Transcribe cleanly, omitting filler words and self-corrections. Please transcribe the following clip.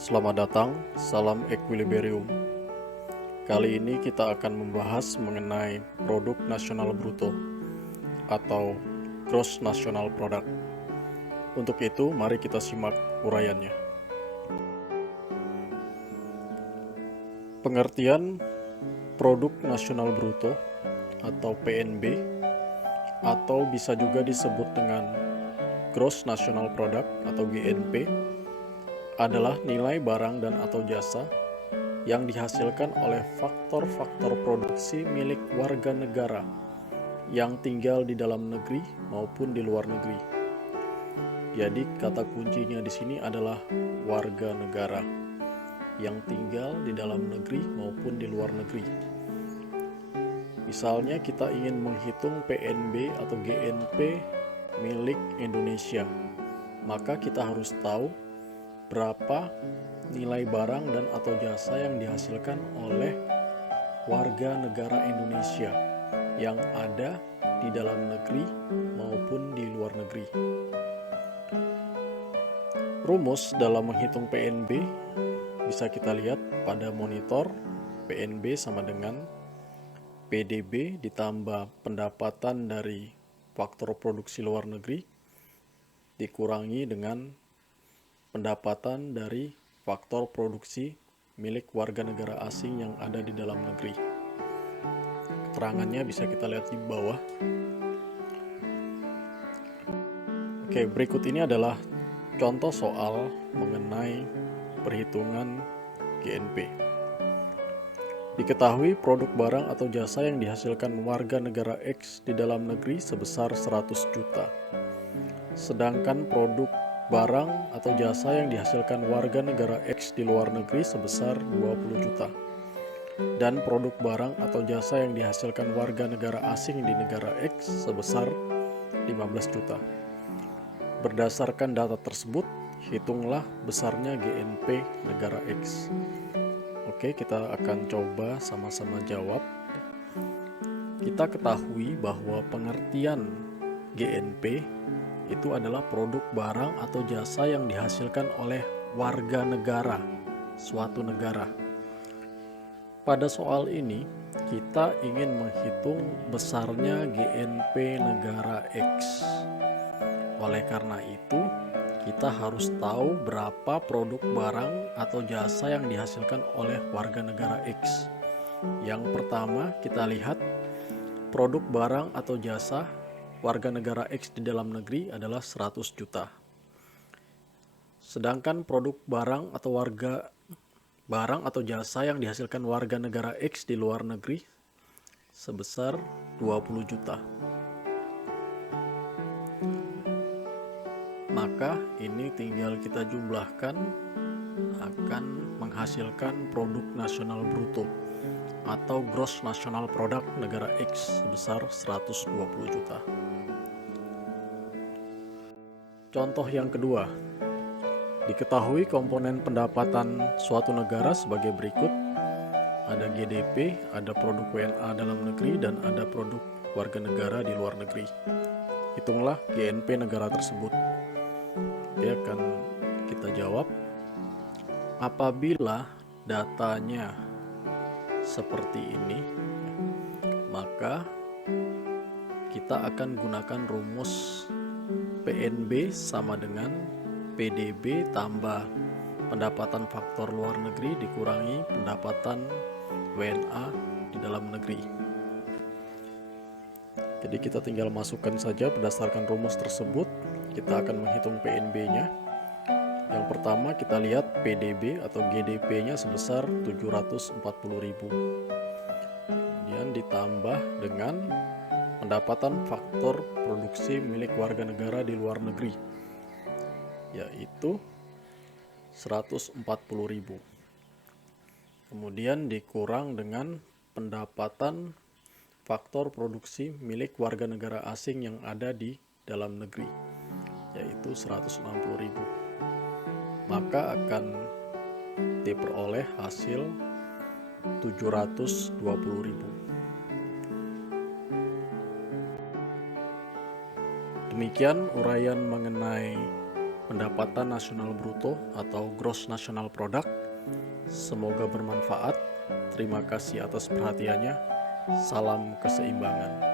Selamat datang, salam equilibrium. Kali ini kita akan membahas mengenai produk nasional bruto atau gross national product. Untuk itu, mari kita simak uraiannya. Pengertian produk nasional bruto atau PNB atau bisa juga disebut dengan gross national product atau GNP adalah nilai barang dan atau jasa yang dihasilkan oleh faktor-faktor produksi milik warga negara yang tinggal di dalam negeri maupun di luar negeri. Jadi kata kuncinya di sini adalah warga negara yang tinggal di dalam negeri maupun di luar negeri. Misalnya kita ingin menghitung PNB atau GNP milik Indonesia, maka kita harus tahu berapa nilai barang dan atau jasa yang dihasilkan oleh warga negara Indonesia yang ada di dalam negeri maupun di luar negeri. Rumus dalam menghitung PNB bisa kita lihat pada monitor. PNB sama dengan PDB ditambah pendapatan dari faktor produksi luar negeri dikurangi dengan pendapatan dari faktor produksi milik warga negara asing yang ada di dalam negeri. Keterangannya bisa kita lihat di bawah. Oke, berikut ini adalah contoh soal mengenai perhitungan GNP. Diketahui produk barang atau jasa yang dihasilkan warga negara X di dalam negeri sebesar 100 juta. Sedangkan produk barang atau jasa yang dihasilkan warga negara X di luar negeri sebesar 20 juta. Dan produk barang atau jasa yang dihasilkan warga negara asing di negara X sebesar 15 juta. Berdasarkan data tersebut, hitunglah besarnya GNP negara X. Oke, kita akan coba sama-sama jawab. Kita ketahui bahwa pengertian GNP itu adalah produk barang atau jasa yang dihasilkan oleh warga negara, suatu negara. Pada soal ini, kita ingin menghitung besarnya GNP negara X. Oleh karena itu, kita harus tahu berapa produk barang atau jasa yang dihasilkan oleh warga negara X. Yang pertama, kita lihat produk barang atau jasa warga negara X di dalam negeri adalah 100 juta. Sedangkan produk barang atau jasa yang dihasilkan warga negara X di luar negeri sebesar 20 juta. Maka ini tinggal kita jumlahkan akan menghasilkan produk nasional bruto atau gross national product negara X sebesar 120 juta. Contoh yang kedua, diketahui komponen pendapatan suatu negara sebagai berikut. Ada GDP, ada produk WNA dalam negeri, dan ada produk warga negara di luar negeri. Hitunglah GNP negara tersebut. Oke, akan kita jawab. Apabila datanya seperti ini, maka kita akan gunakan rumus PNB sama dengan PDB tambah pendapatan faktor luar negeri dikurangi pendapatan WNA di dalam negeri. Jadi kita tinggal masukkan saja berdasarkan rumus tersebut. Kita akan menghitung PNB-nya. Yang pertama kita lihat PDB atau GDP-nya sebesar 740.000. Kemudian ditambah dengan pendapatan faktor produksi milik warga negara di luar negeri, yaitu 140.000. Kemudian dikurang dengan pendapatan faktor produksi milik warga negara asing yang ada di dalam negeri, yaitu 160.000. Maka akan diperoleh hasil 720.000. Demikian uraian mengenai pendapatan nasional bruto atau gross national product. Semoga bermanfaat. Terima kasih atas perhatiannya. Salam keseimbangan.